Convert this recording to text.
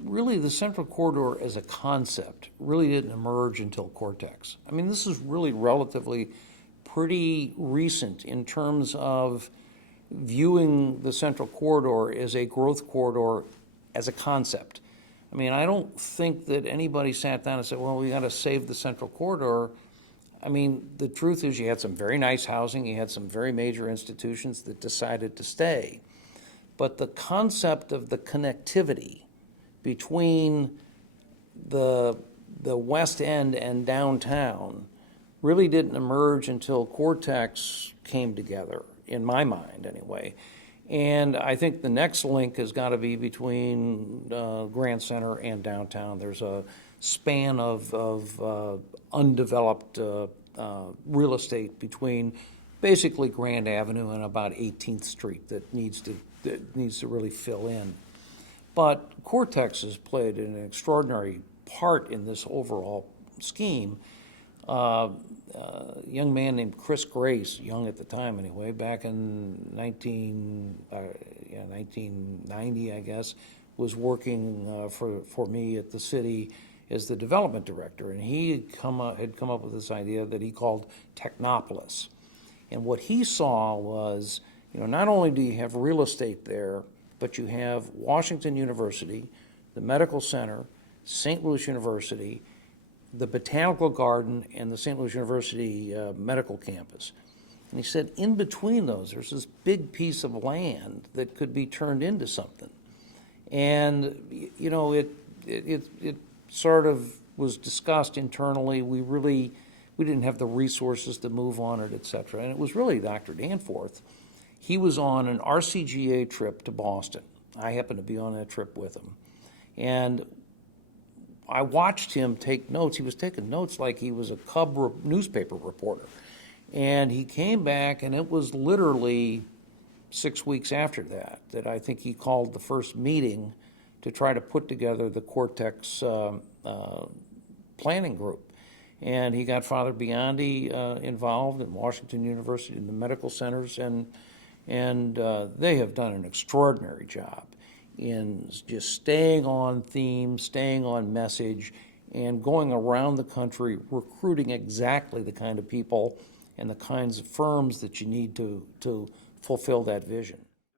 Really the Central Corridor as a concept really didn't emerge until Cortex. I mean, this is really relatively pretty recent in terms of viewing the Central Corridor as a growth corridor as a concept. I mean, I don't think that anybody sat down and said, well, we got to save the Central Corridor. I mean, the truth is you had some very nice housing, you had some very major institutions that decided to stay. But the concept of the connectivity between the West End and downtown really didn't emerge until Cortex came together, in my mind anyway. And I think the next link has got to be between Grand Center and downtown. There's a span of undeveloped real estate between basically Grand Avenue and about 18th Street that needs to really fill in. But Cortex has played an extraordinary part in this overall scheme. A young man named Chris Grace, young at the time anyway, back in 1990, I guess, was working for me at the city as the development director, and he had come up with this idea that he called Technopolis. And what he saw was, not only do you have real estate there, but you have Washington University, the Medical Center, St. Louis University, the Botanical Garden, and the St. Louis University Medical Campus. And he said in between those, there's this big piece of land that could be turned into something. And, it sort of was discussed internally. We didn't have the resources to move on it, et cetera. And it was really Dr. Danforth. He was on an RCGA trip to Boston. I happened to be on that trip with him. And I watched him take notes. He was taking notes like he was a Cub newspaper reporter. And he came back, and it was literally 6 weeks after that I think he called the first meeting to try to put together the Cortex planning group. And he got Father Biondi involved in Washington University and the medical centers, and they have done an extraordinary job in just staying on theme, staying on message, and going around the country recruiting exactly the kind of people and the kinds of firms that you need to fulfill that vision.